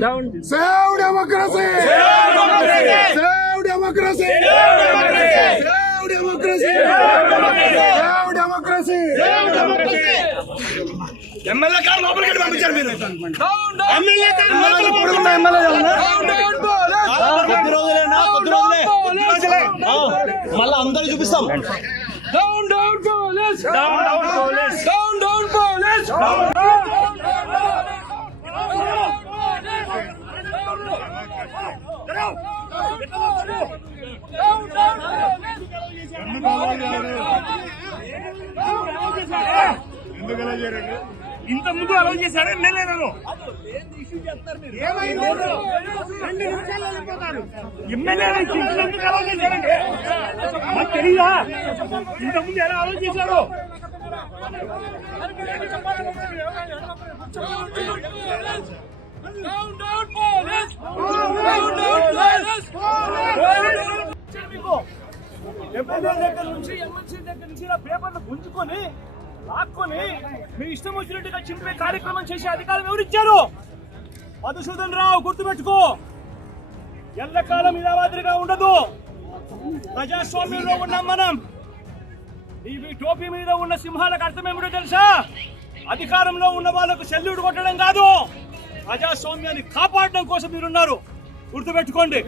Save democracy! Save democracy! Save democracy! Save democracy! MLA గారు లోపలికి పంపించారు మీరు. ఎమ్మెల్యే గారు లోపలికి పడుకున్న ఎమ్మెల్యే మళ్ళీ అందరూ చూపిస్తాం. Down, down, police! Down, down, police! Down, down, police! ఇంత ముందు అలౌ చేశాడు ఎమ్మెల్యే గారు. ఎమ్మెల్యే ఎందుకు అలౌ చేశారండి మాకు తెలీదా? ఇంత ముందు ఎలా అలౌ చేశారు? ఎమ్మెల్యే దగ్గర నుంచి ఎమ్మెల్సీ దగ్గర నుంచి పేపర్లు గుంజుకొని లాక్కొని మీ ఇష్టం వచ్చినట్టుగా చింపే కార్యక్రమం చేసే అధికారం ఎవరిచ్చారు? మధుసూదన్ రావు, గుర్తుపెట్టుకో. ఎల్లకాలం ఇలా మాదిరిగా ఉండదు. ప్రజాస్వామ్యంలో ఉన్నాం మనం. ఈ టోపీ మీద ఉన్న సింహాలకు అర్థం ఏమిటో తెలుసా? అధికారంలో ఉన్న వాళ్ళకు సెల్యూట్ కొట్టడం కాదు, ప్రజాస్వామ్యాన్ని కాపాడడం కోసం మీరున్నారు. గుర్తుపెట్టుకోండి.